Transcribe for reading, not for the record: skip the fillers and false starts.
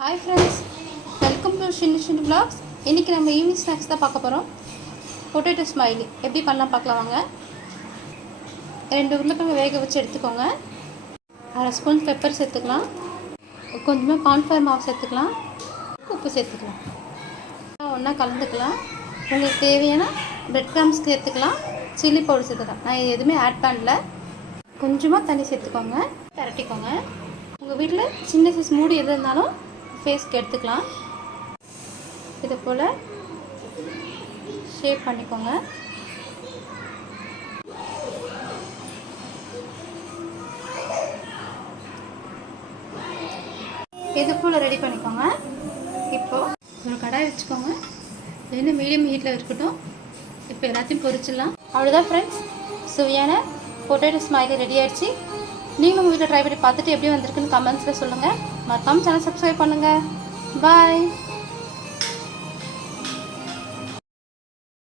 Hi friends, welcome to Shinnu vlogs. இன்றைக்கி நம்ம evening snacks தான் பார்க்க போகிறோம். பொட்டேட்டோ ஸ்மைலி எப்படி பண்ணலாம் பார்க்கலாம் வாங்க. 2 உருளைக்கிழங்கு வேக வச்சு எடுத்துக்கோங்க. 1/2 ஸ்பூன் பெப்பர் சேர்த்துக்கலாம். கொஞ்சமாக கார்ன்ஃப்ளவர் மாவு சேர்த்துக்கலாம். உப்பு சேர்த்துக்கலாம். ஒன்றா கலந்துக்கலாம். உங்களுக்கு தேவையான பிரெட் கிராம்ஸ் சேர்த்துக்கலாம். சில்லி பவுடர் சேர்த்துக்கலாம். நான் இது எதுவுமே ஆட் பண்ணல. கொஞ்சமாக தண்ணி சேர்த்துக்கோங்க. பரட்டிக்கோங்க. உங்கள் வீட்டில் சின்ன சைஸ் மூடி எது இருந்தாலும் ஃபேஸ்க்கு எடுத்துக்கலாம். இது போல் ஷேப் பண்ணிக்கோங்க. இது போல் ரெடி பண்ணிக்கோங்க. இப்போது ஒரு கடாய் வச்சுக்கோங்க. இது மீடியம் ஹீட்டில் இருக்கட்டும். இப்போ எல்லாத்தையும் பொரிச்சிடலாம். அவ்வளோதான் ஃப்ரெண்ட்ஸ், சுவையான பொட்டேட்டோ ஸ்மைலி ரெடி ஆகிடுச்சு. நீங்களும் உங்கள் வீட்டில் ட்ரை பண்ணி பார்த்துட்டு எப்படி வந்திருக்குன்னு கமெண்ட்ஸில் சொல்லுங்கள். மறக்காமல் சேனல் சப்ஸ்கிரைப் பண்ணுங்கள். பாய்.